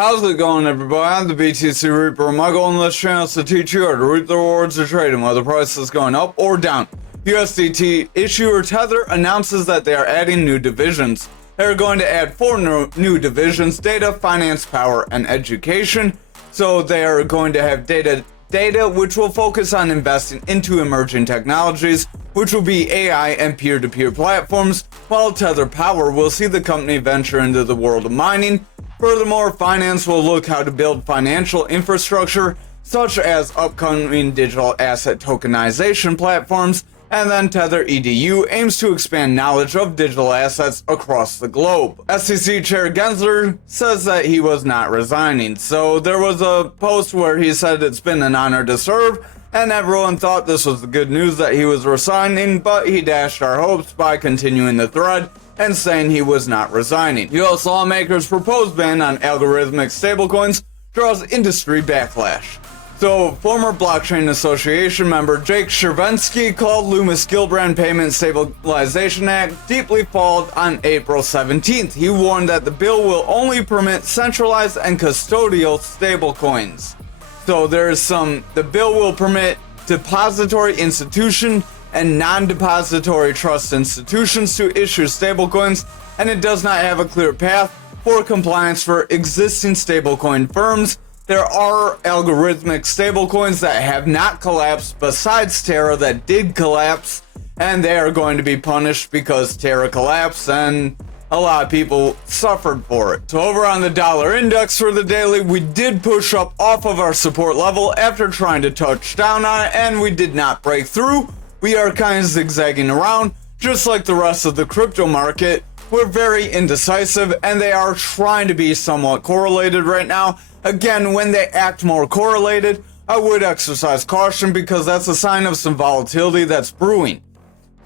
How's it going, everybody? I'm the BTC Reaper. My goal on this channel is to teach you how to reap the rewards of trading, whether the price is going up or down. USDT issuer Tether announces that they are adding new divisions. They're going to add 4 new divisions: data, finance, power, and education. So they are going to have data, which will focus on investing into emerging technologies, which will be AI and peer-to-peer platforms, while Tether Power will see the company venture into the world of mining. Furthermore, finance will look how to build financial infrastructure, such as upcoming digital asset tokenization platforms, and then Tether EDU aims to expand knowledge of digital assets across the globe. SEC Chair Gensler says that he was not resigning. So there was a post where he said it's been an honor to serve, and everyone thought this was the good news that he was resigning, but he dashed our hopes by continuing the thread and saying he was not resigning. US lawmakers' proposed ban on algorithmic stablecoins draws industry backlash. So, former Blockchain Association member Jake Chervinsky called Lumis Gilbrand Payment Stabilization Act deeply flawed on April 17th. He warned that the bill will only permit centralized and custodial stablecoins. So the bill will permit depository institution and non-depository trust institutions to issue stablecoins, and it does not have a clear path for compliance for existing stablecoin firms. There are algorithmic stablecoins that have not collapsed besides Terra that did collapse, and they are going to be punished because Terra collapsed and a lot of people suffered for it. So over on the dollar index for the daily, we did push up off of our support level after trying to touch down on it, and we did not break through. We are kind of zigzagging around, just like the rest of the crypto market. We're very indecisive, and they are trying to be somewhat correlated right now. Again, when they act more correlated, I would exercise caution because that's a sign of some volatility that's brewing.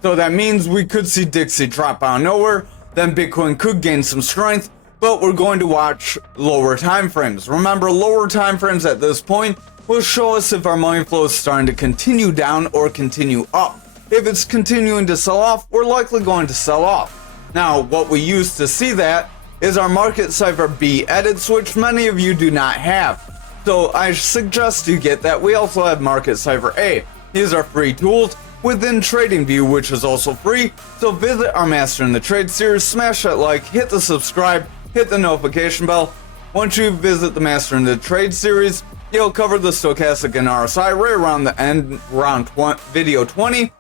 So that means we could see Dixie drop out of nowhere, then Bitcoin could gain some strength, but we're going to watch lower time frames. Remember, lower time frames at this point will show us if our money flow is starting to continue down or continue up. If it's continuing to sell off, we're likely going to sell off. Now, what we use to see that is our market cipher B edits, which many of you do not have. So I suggest you get that. We also have market cipher A. These are free tools within TradingView, which is also free. So visit our Master in the Trade series, smash that like, hit the subscribe, hit the notification bell. Once you visit the Master in the Trade series, it'll cover the stochastic and RSI right around the end, around video 20.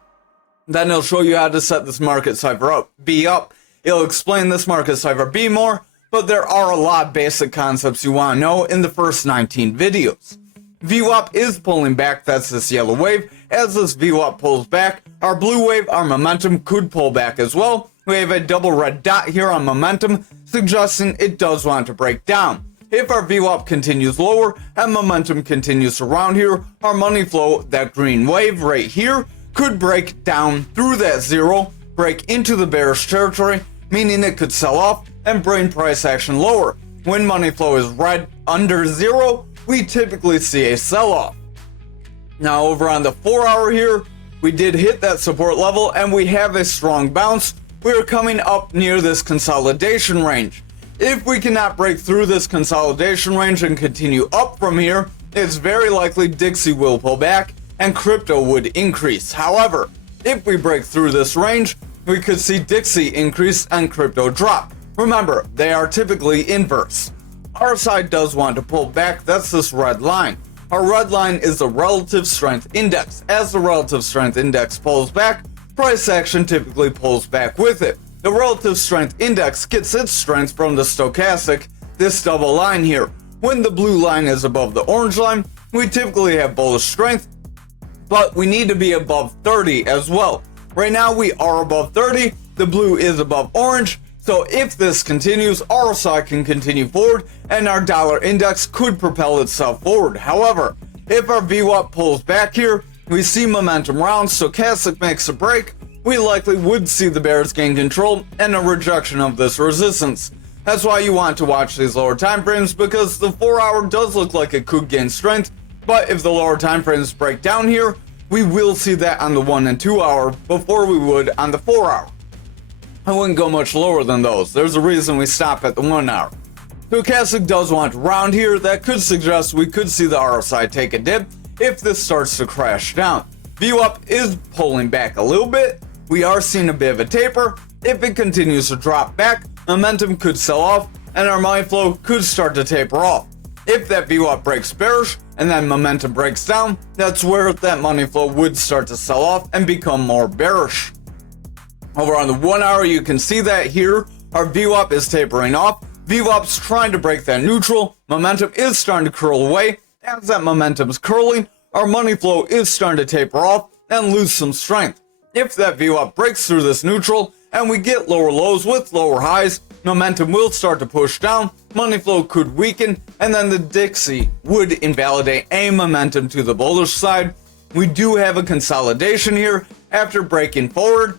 Then it'll show you how to set this market cipher B up. It'll explain this market cipher B more, but there are a lot of basic concepts you want to know in the first 19 videos. VWAP is pulling back, that's this yellow wave. As this VWAP pulls back, our blue wave, our momentum, could pull back as well. We have a double red dot here on momentum, suggesting it does want to break down. If our VWAP continues lower and momentum continues around here, our money flow, that green wave right here, could break down through that zero, break into the bearish territory, meaning it could sell off and bring price action lower. When money flow is red under zero, we typically see a sell-off. Now over on the 4-hour here, we did hit that support level and we have a strong bounce. We're coming up near this consolidation range. If we cannot break through this consolidation range and continue up from here, it's very likely Dixie will pull back and crypto would increase. However, if we break through this range, we could see Dixie increase and crypto drop. Remember, they are typically inverse. Our side does want to pull back, that's this red line. Our red line is the relative strength index. As the relative strength index pulls back, price action typically pulls back with it. The relative strength index gets its strength from the stochastic, this double line here. When the blue line is above the orange line, we typically have bullish strength, but we need to be above 30 as well. Right now we are above 30, the blue is above orange, so if this continues, RSI can continue forward and our dollar index could propel itself forward. However, if our VWAP pulls back here, we see momentum round, stochastic makes a break, we likely would see the bears gain control and a rejection of this resistance. That's why you want to watch these lower time frames, because the 4-hour does look like it could gain strength, but if the lower time frames break down here, we will see that on the 1 and 2 hour before we would on the 4 hour. I wouldn't go much lower than those. There's a reason we stop at the 1 hour. Stochastic does want to round here. That could suggest we could see the RSI take a dip if this starts to crash down. VWAP is pulling back a little bit. We are seeing a bit of a taper. If it continues to drop back, momentum could sell off and our money flow could start to taper off. If that VWAP breaks bearish and then momentum breaks down, that's where that money flow would start to sell off and become more bearish. Over on the 1 hour, you can see that here our VWAP is tapering off. VWAP's trying to break that neutral. Momentum is starting to curl away. As that momentum is curling, our money flow is starting to taper off and lose some strength. If that VWAP breaks through this neutral and we get lower lows with lower highs, momentum will start to push down, money flow could weaken, and then the Dixie would invalidate any momentum to the bullish side. We do have a consolidation here after breaking forward.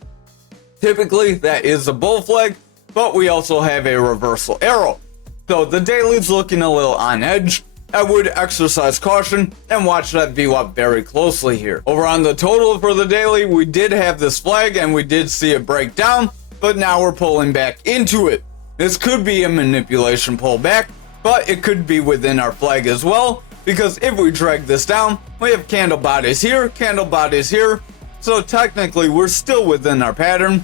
Typically, that is a bull flag, but we also have a reversal arrow. So the daily's looking a little on edge. I would exercise caution and watch that VWAP very closely here. Over on the total for the daily, we did have this flag and we did see it break down, but now we're pulling back into it. This could be a manipulation pullback, but it could be within our flag as well, because if we drag this down, we have candle bodies here, so technically we're still within our pattern.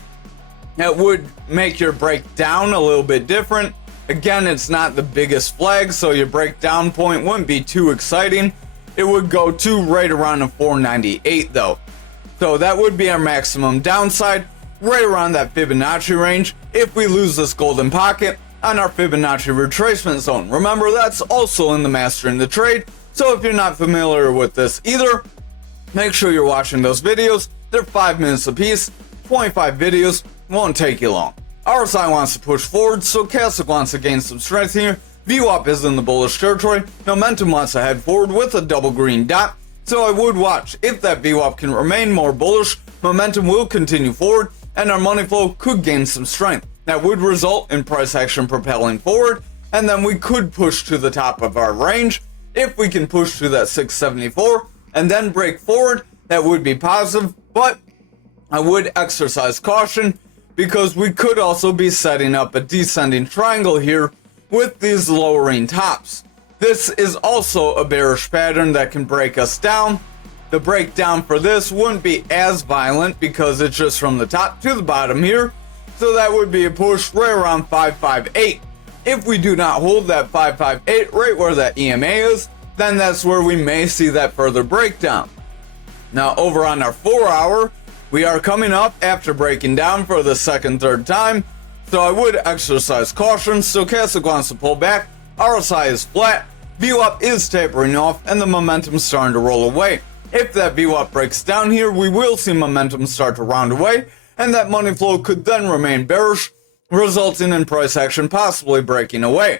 That would make your breakdown a little bit different. Again, it's not the biggest flag, so your breakdown point wouldn't be too exciting. It would go to right around a 498 though. So that would be our maximum downside, right around that Fibonacci range if we lose this golden pocket on our Fibonacci retracement zone. Remember, that's also in the Mastering the Trade, so if you're not familiar with this either, make sure you're watching those videos. They're 5 minutes apiece, 25 videos, won't take you long. RSI wants to push forward, Stochastic wants to gain some strength here. VWAP is in the bullish territory. Momentum wants to head forward with a double green dot. So I would watch. If that VWAP can remain more bullish, momentum will continue forward and our money flow could gain some strength. That would result in price action propelling forward, and then we could push to the top of our range. If we can push to that 674 and then break forward, that would be positive, but I would exercise caution because we could also be setting up a descending triangle here with these lowering tops. This is also a bearish pattern that can break us down. The breakdown for this wouldn't be as violent because it's just from the top to the bottom here. So that would be a push right around 558. If we do not hold that 558 right where that EMA is, then that's where we may see that further breakdown. Now over on our 4 hour, we are coming up after breaking down for the third time. So I would exercise caution. Stochastic wants to pull back. RSI is flat. VWAP is tapering off and the momentum is starting to roll away. If that VWAP breaks down here, we will see momentum start to round away, and that money flow could then remain bearish, resulting in price action possibly breaking away.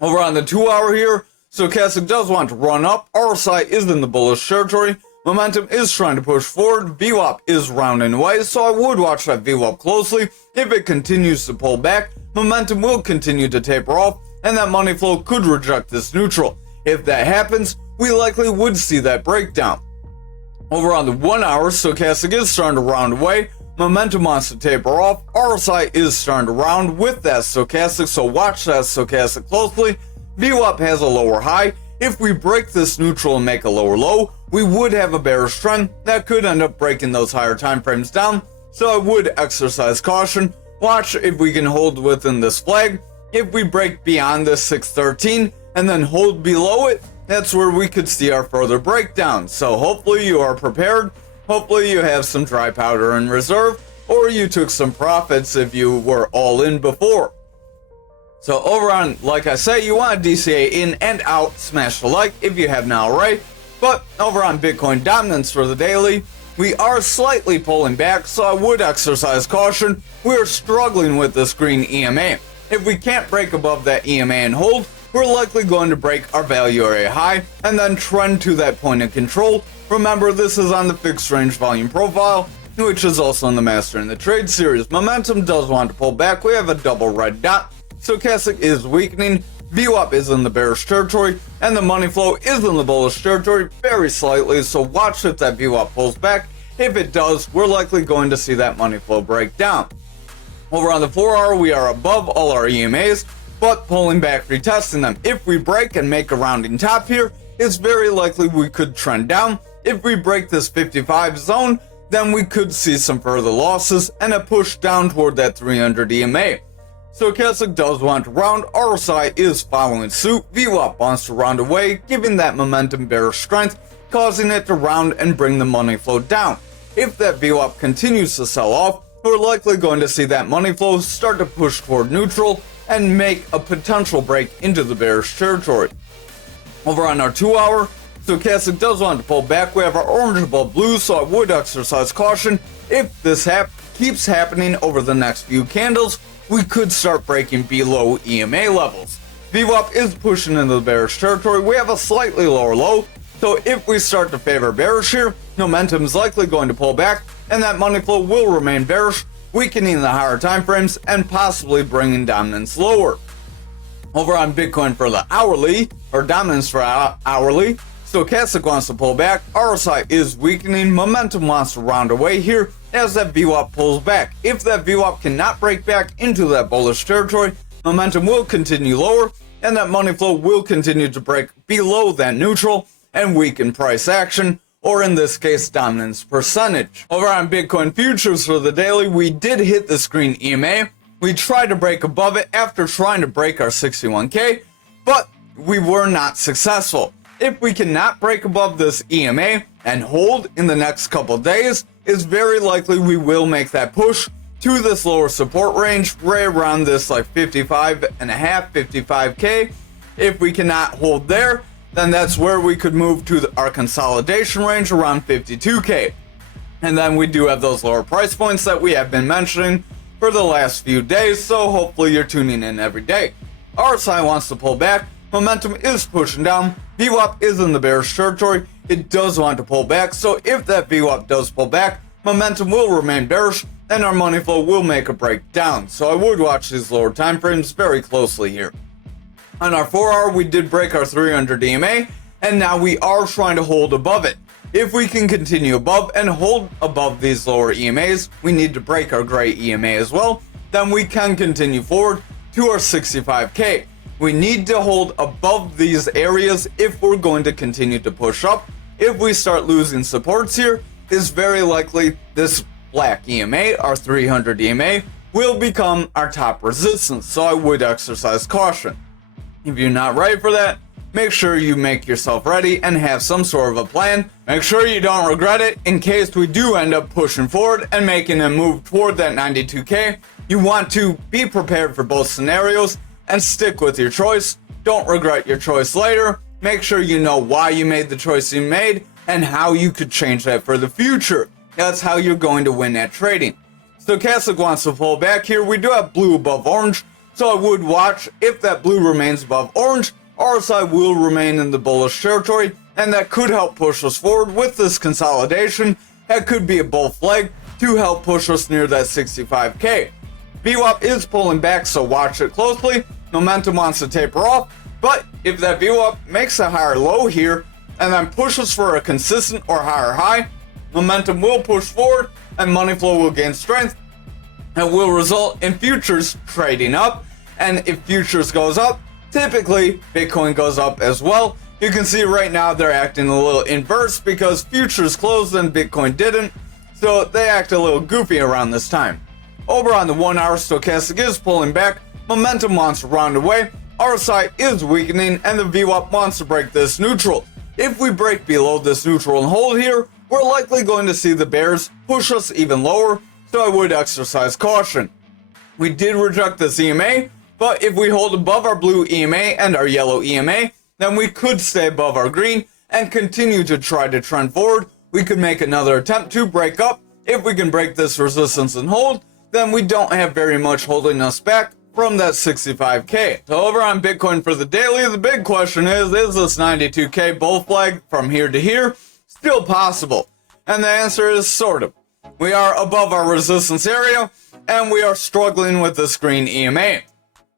Over on the 2 hour here, Stochastic does want to run up. RSI is in the bullish territory. Momentum is trying to push forward. VWAP is rounding away, so I would watch that VWAP closely. If it continues to pull back, momentum will continue to taper off, and that money flow could reject this neutral. If that happens, we likely would see that breakdown. Over on the 1 hour, Stochastic is starting to round away. Momentum wants to taper off. RSI is starting to round with that Stochastic, so watch that Stochastic closely. VWAP has a lower high. If we break this neutral and make a lower low, we would have a bearish trend that could end up breaking those higher time frames down. So I would exercise caution. Watch if we can hold within this flag. If we break beyond this 613 and then hold below it, that's where we could see our further breakdown. So hopefully you are prepared. Hopefully you have some dry powder in reserve, or you took some profits if you were all in before. So over on, like I say, you want to DCA in and out, smash the like if you have not already. But over on Bitcoin dominance for the daily, we are slightly pulling back, so I would exercise caution. We're struggling with this green EMA. If we can't break above that EMA and hold, we're likely going to break our value area high and then trend to that point of control. Remember, this is on the fixed range volume profile, which is also in the Mastering the Trade series. Momentum does want to pull back. We have a double red dot. Stochastic is weakening. VWAP is in the bearish territory, and the money flow is in the bullish territory very slightly, so watch if that VWAP pulls back. If it does, we're likely going to see that money flow break down. Over on the 4 hour, we are above all our EMAs. but pulling back, retesting them. If we break and make a rounding top here, it's very likely we could trend down. If we break this 55 zone, then we could see some further losses and a push down toward that 300 EMA. Stochastic does want to round, RSI is following suit, VWAP wants to round away, giving that momentum bearish strength, causing it to round and bring the money flow down. If that VWAP continues to sell off, we're likely going to see that money flow start to push toward neutral and make a potential break into the bearish territory. Over on our 2 hour, Stochastic does want to pull back. We have our orange above blue, so I would exercise caution. If this keeps happening over the next few candles, we could start breaking below EMA levels. VWAP is pushing into the bearish territory. We have a slightly lower low, so if we start to favor bearish here, momentum is likely going to pull back, and that money flow will remain bearish, weakening the higher time frames and possibly bringing dominance lower. Over on Bitcoin for the hourly, or dominance for hourly, Stochastic wants to pull back, RSI is weakening, momentum wants to round away here as that VWAP pulls back. If that VWAP cannot break back into that bullish territory, momentum will continue lower, and that money flow will continue to break below that neutral and weaken price action, or in this case, dominance percentage. Over on Bitcoin futures for the daily, we did hit this green EMA. We tried to break above it after trying to break our 61K, but we were not successful. If we cannot break above this EMA and hold in the next couple days, it's very likely we will make that push to this lower support range right around this like 55.5, 55K. If we cannot hold there, then that's where we could move to our consolidation range around 52K. And then we do have those lower price points that we have been mentioning for the last few days, so hopefully you're tuning in every day. RSI wants to pull back, momentum is pushing down, VWAP is in the bearish territory, it does want to pull back, so if that VWAP does pull back, momentum will remain bearish, and our money flow will make a break down. So I would watch these lower time frames very closely here. On our 4 hour, we did break our 300 EMA, and now we are trying to hold above it. If we can continue above and hold above these lower EMAs, we need to break our gray EMA as well, then we can continue forward to our 65K. We need to hold above these areas if we're going to continue to push up. If we start losing supports here, it's very likely this black EMA, our 300 EMA, will become our top resistance, so I would exercise caution. If you're not ready for that, make sure you make yourself ready and have some sort of a plan. Make sure you don't regret it in case we do end up pushing forward and making a move toward that 92K. You want to be prepared for both scenarios and stick with your choice. Don't regret your choice later. Make sure you know why you made the choice you made and how you could change that for the future. That's how you're going to win at trading. Stochastic wants to pull back here. We do have blue above orange, so I would watch. If that blue remains above orange, RSI will remain in the bullish territory, and that could help push us forward with this consolidation. That could be a bull flag to help push us near that 65K. VWAP is pulling back, so watch it closely. Momentum wants to taper off, but if that VWAP makes a higher low here and then pushes for a consistent or higher high, momentum will push forward and money flow will gain strength and will result in futures trading up. And if futures goes up, typically Bitcoin goes up as well. You can see right now they're acting a little inverse because futures closed and Bitcoin didn't, so they act a little goofy around this time. Over on the 1 hour, Stochastic is pulling back, momentum wants to round away, RSI is weakening, and the VWAP wants to break this neutral. If we break below this neutral and hold here, we're likely going to see the bears push us even lower, so I would exercise caution. We did reject this EMA, but if we hold above our blue EMA and our yellow EMA, then we could stay above our green and continue to try to trend forward. We could make another attempt to break up. If we can break this resistance and hold, then we don't have very much holding us back from that 65K. So over on Bitcoin for the daily, the big question is this 92K bull flag from here to here still possible? And the answer is sort of. We are above our resistance area, and we are struggling with this green EMA.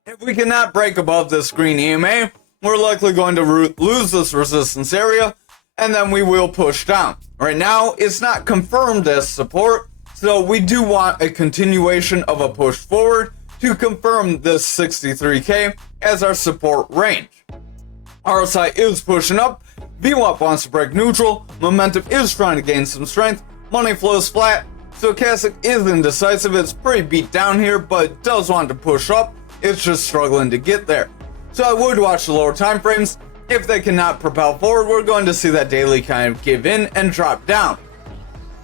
If we cannot break above this green EMA, we're likely going to lose this resistance area, and then we will push down. Right now, it's not confirmed as support, so we do want a continuation of a push forward to confirm this 63K as our support range. RSI is pushing up, VWAP wants to break neutral, momentum is trying to gain some strength, money flow is flat, stochastic is indecisive, it's pretty beat down here, but it does want to push up, it's just struggling to get there. So I would watch the lower time frames. If they cannot propel forward, we're going to see that daily kind of give in and drop down.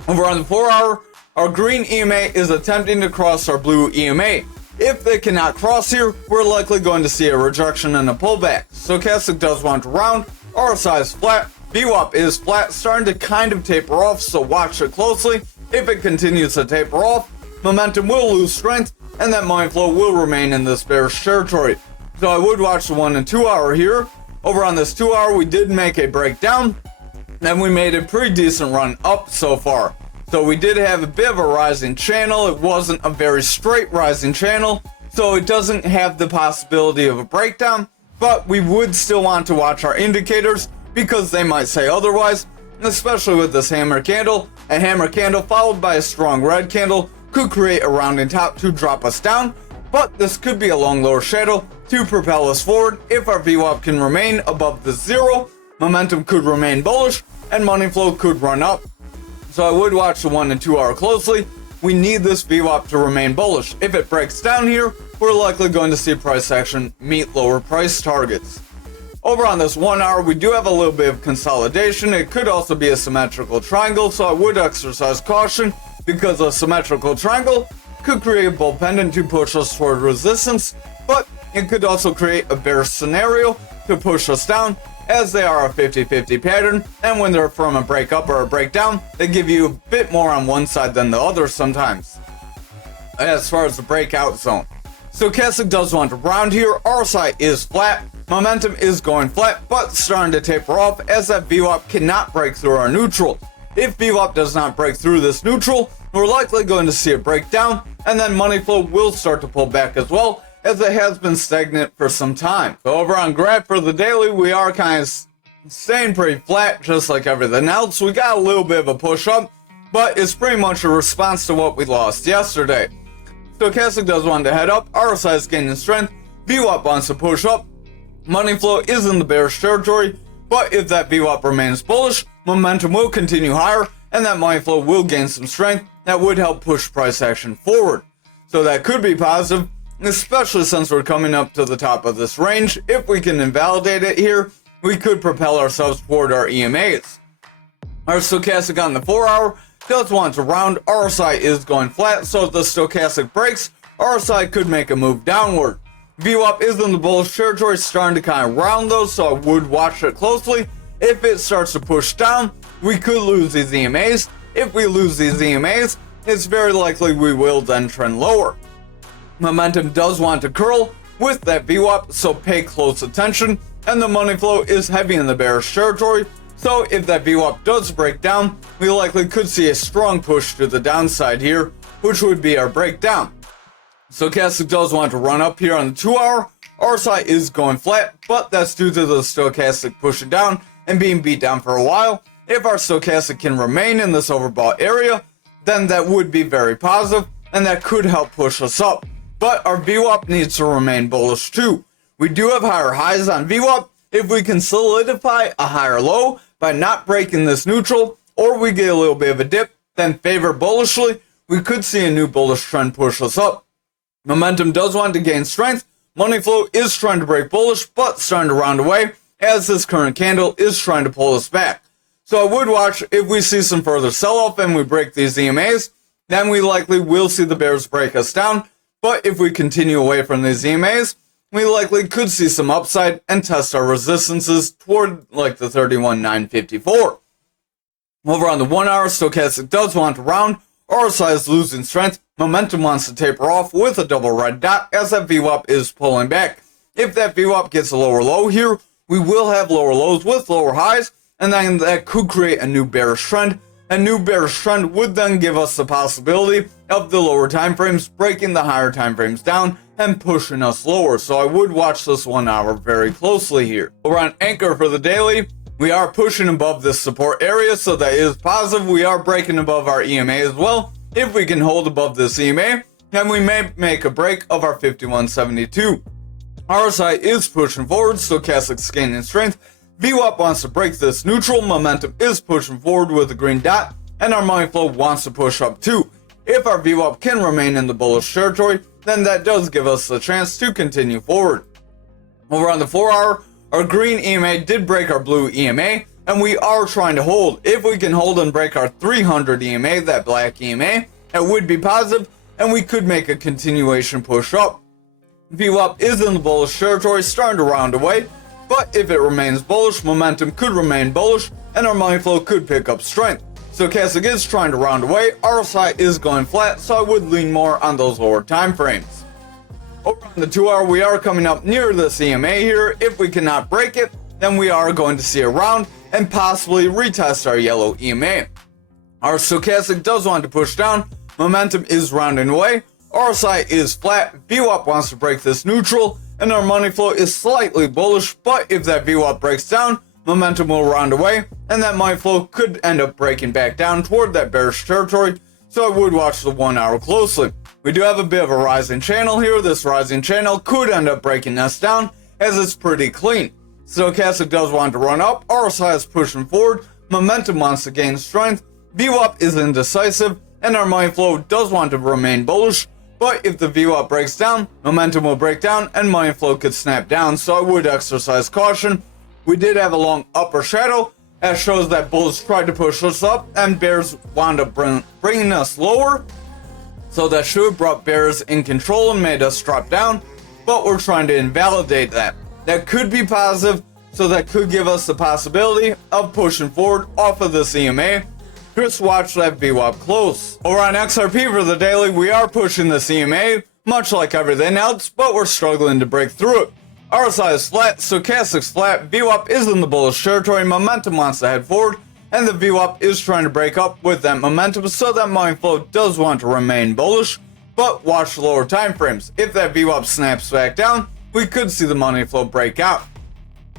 Over on the 4 hour, our green EMA is attempting to cross our blue EMA. If they cannot cross here, we're likely going to see a rejection and a pullback. Stochastic does want to round, RSI is flat, VWAP is flat, starting to kind of taper off, so watch it closely. If it continues to taper off, momentum will lose strength, and that money flow will remain in this bearish territory. So I would watch the 1 and 2 hour here. Over on this 2 hour, we did make a breakdown, and we made a pretty decent run up so far. So we did have a bit of a rising channel. It wasn't a very straight rising channel, so it doesn't have the possibility of a breakdown, but we would still want to watch our indicators because they might say otherwise, especially with this hammer candle. A hammer candle followed by a strong red candle could create a rounding top to drop us down, but this could be a long lower shadow to propel us forward. If our VWAP can remain above the 0, momentum could remain bullish and money flow could run up. So I would watch the 1 and 2 hour closely. We need this VWAP to remain bullish. If it breaks down here, we're likely going to see price action meet lower price targets. Over on this 1 hour, we do have a little bit of consolidation. It could also be a symmetrical triangle, so I would exercise caution because a symmetrical triangle could create a bull pendant to push us toward resistance, but it could also create a bearish scenario to push us down, as they are a 50-50 pattern, and when they're from a breakup or a breakdown, they give you a bit more on one side than the other sometimes. As far as the breakout zone, stochastic does want to round here, RSI is flat, momentum is going flat, but starting to taper off as that VWAP cannot break through our neutral. If VWAP does not break through this neutral, we're likely going to see a breakdown, and then money flow will start to pull back as well, as it has been stagnant for some time. So over on graph for the daily, we are kind of staying pretty flat, just like everything else. We got a little bit of a push up, but it's pretty much a response to what we lost yesterday. Stochastic does want to head up, RSI is gaining strength, VWAP wants to push up, money flow is in the bearish territory, but if that VWAP remains bullish, momentum will continue higher, and that money flow will gain some strength that would help push price action forward. So that could be positive, especially since we're coming up to the top of this range. If we can invalidate it here, we could propel ourselves toward our EMAs. Our stochastic on the 4 hour does want to round, RSI is going flat, so if the stochastic breaks, RSI could make a move downward. VWAP is in the bullish territory, starting to kind of round those, so I would watch it closely. If it starts to push down, we could lose these EMAs. If we lose these EMAs, it's very likely we will then trend lower. Momentum does want to curl with that VWAP, so pay close attention, and the money flow is heavy in the bearish territory, so if that VWAP does break down, we likely could see a strong push to the downside here, which would be our breakdown. Stochastic does want to run up here on the 2 hour, RSI is going flat, but that's due to the stochastic pushing down and being beat down for a while. If our stochastic can remain in this overbought area, then that would be very positive, and that could help push us up. But our VWAP needs to remain bullish too. We do have higher highs on VWAP. If we can solidify a higher low by not breaking this neutral, or we get a little bit of a dip, then favor bullishly, we could see a new bullish trend push us up. Momentum does want to gain strength. Money flow is trying to break bullish, but starting to round away, as this current candle is trying to pull us back. So I would watch if we see some further sell-off and we break these EMAs, then we likely will see the bears break us down. But if we continue away from these EMAs, we likely could see some upside and test our resistances toward like the 31,954. Over on the 1 hour, stochastic does want to round, RSI is losing strength, momentum wants to taper off with a double red dot as that VWAP is pulling back. If that VWAP gets a lower low here, we will have lower lows with lower highs, and then that could create a new bearish trend. A new bearish trend would then give us the possibility of the lower time frames breaking the higher time frames down and pushing us lower. So I would watch this 1 hour very closely here. Over on ankr for the daily, we are pushing above this support area, so that is positive. We are breaking above our EMA as well. If we can hold above this EMA, then we may make a break of our 5172. RSI is pushing forward, stochastic's gaining strength. VWAP wants to break this neutral, momentum is pushing forward with a green dot, and our money flow wants to push up too. If our VWAP can remain in the bullish territory, then that does give us the chance to continue forward. Over on the 4 hour, our green EMA did break our blue EMA, and we are trying to hold. If we can hold and break our 300 EMA, that black EMA, it would be positive, and we could make a continuation push up. VWAP is in the bullish territory, starting to round away, but if it remains bullish, momentum could remain bullish, and our money flow could pick up strength. Stochastic is trying to round away, RSI is going flat, so I would lean more on those lower time frames. Over on the 2 hour, we are coming up near this EMA here. If we cannot break it, then we are going to see a round and possibly retest our yellow EMA. Our stochastic does want to push down, momentum is rounding away, RSI is flat, VWAP wants to break this neutral, and our money flow is slightly bullish, but if that VWAP breaks down, momentum will round away, and that money flow could end up breaking back down toward that bearish territory, so I would watch the 1 hour closely. We do have a bit of a rising channel here. This rising channel could end up breaking us down, as it's pretty clean. Stochastic does want to run up, RSI is pushing forward, momentum wants to gain strength, VWAP is indecisive, and our money flow does want to remain bullish, but if the VWAP breaks down, momentum will break down, and money flow could snap down, so I would exercise caution. We did have a long upper shadow, that shows that bulls tried to push us up, and bears wound up bringing us lower, so that should have brought bears in control and made us drop down, but we're trying to invalidate that. That could be positive, so that could give us the possibility of pushing forward off of this EMA. Just watch that VWAP close. Over on XRP for the daily, we are pushing this EMA, much like everything else, but we're struggling to break through it. RSI is flat, stochastic's flat, VWAP is in the bullish territory, momentum wants to head forward, and the VWAP is trying to break up with that momentum, so that money flow does want to remain bullish, but watch the lower time frames. If that VWAP snaps back down, we could see the money flow break out.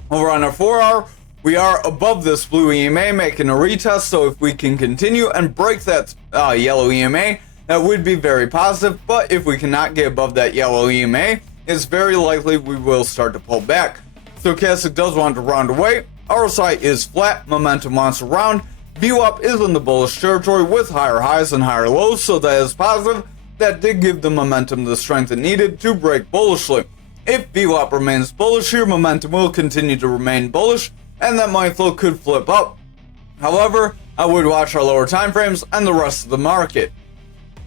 Over on our 4 hour, we are above this blue EMA, making a retest, so if we can continue and break that yellow EMA, that would be very positive, but if we cannot get above that yellow EMA, it's very likely we will start to pull back. Stochastic does want to round away, RSI is flat, momentum wants to round, VWAP is in the bullish territory with higher highs and higher lows, so that is positive. That did give the momentum the strength it needed to break bullishly. If VWAP remains bullish here, momentum will continue to remain bullish, and that money flow could flip up. However, I would watch our lower time frames and the rest of the market.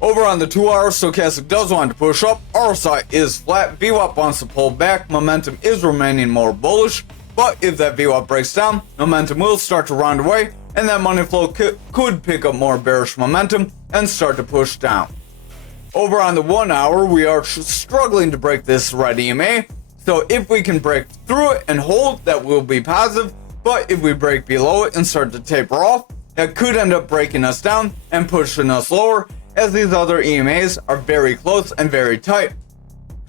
Over on the 2 hour, stochastic does want to push up, RSI is flat, VWAP wants to pull back, momentum is remaining more bullish, but if that VWAP breaks down, momentum will start to round away, and that money flow could pick up more bearish momentum and start to push down. Over on the 1 hour, we are struggling to break this red EMA, so if we can break through it and hold, that will be positive, but if we break below it and start to taper off, that could end up breaking us down and pushing us lower, as these other EMAs are very close and very tight.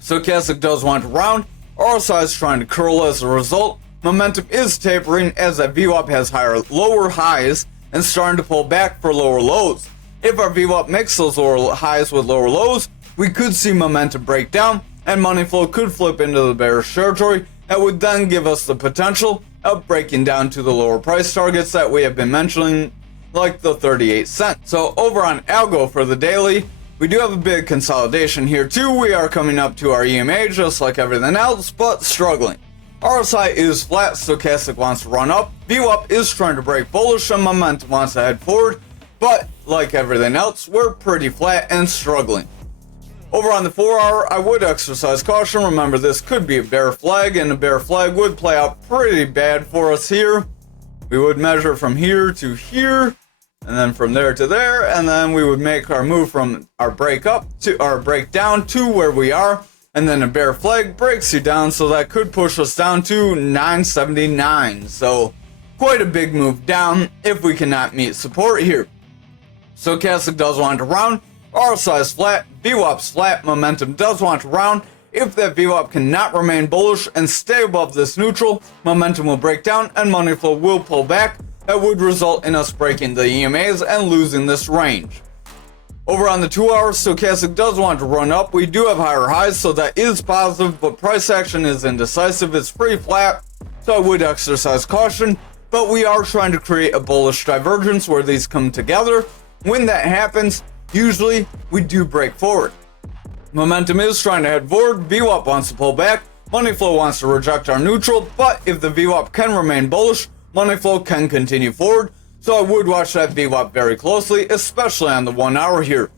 Stochastic does want to round, RSI is trying to curl as a result, momentum is tapering as that VWAP has lower highs and starting to pull back for lower lows. If our VWAP mixes those lower highs with lower lows, we could see momentum break down, and money flow could flip into the bearish territory. That would then give us the potential of breaking down to the lower price targets that we have been mentioning, like the 38 cents. So over on algo for the daily, we do have a big consolidation here too. We are coming up to our EMA just like everything else, but struggling. RSI is flat, stochastic wants to run up, VWAP is trying to break bullish, and momentum wants to head forward, but like everything else, we're pretty flat and struggling. Over on the 4 hour, I would exercise caution. Remember, this could be a bear flag, and a bear flag would play out pretty bad for us here. We would measure from here to here, and then from there to there, and then we would make our move from our break up to our breakdown to where we are, and then a bear flag breaks you down, so that could push us down to 979. So quite a big move down if we cannot meet support here. Stochastic does want to round, RSI is flat, VWAP's flat, momentum does want to round. If that VWAP cannot remain bullish and stay above this neutral, momentum will break down and money flow will pull back. That would result in us breaking the EMAs and losing this range. Over on the 2 hour, stochastic does want to run up. We do have higher highs, so that is positive, but price action is indecisive. It's pretty flat, so I would exercise caution, but we are trying to create a bullish divergence where these come together. When that happens, usually we do break forward. Momentum is trying to head forward. VWAP wants to pull back. Money flow wants to reject our neutral, but if the VWAP can remain bullish, money flow can continue forward. So I would watch that VWAP very closely, especially on the 1 hour here.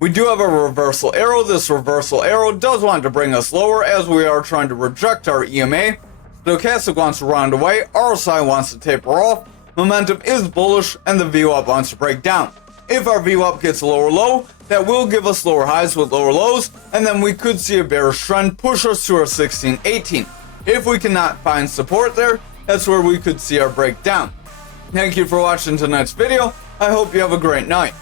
We do have a reversal arrow. This reversal arrow does want to bring us lower as we are trying to reject our EMA. Stochastic wants to round away. RSI wants to taper off. Momentum is bullish and the VWAP wants to break down. If our VWAP gets a lower low, that will give us lower highs with lower lows, and then we could see a bearish trend push us to our 1618. If we cannot find support there, that's where we could see our breakdown. Thank you for watching tonight's video. I hope you have a great night.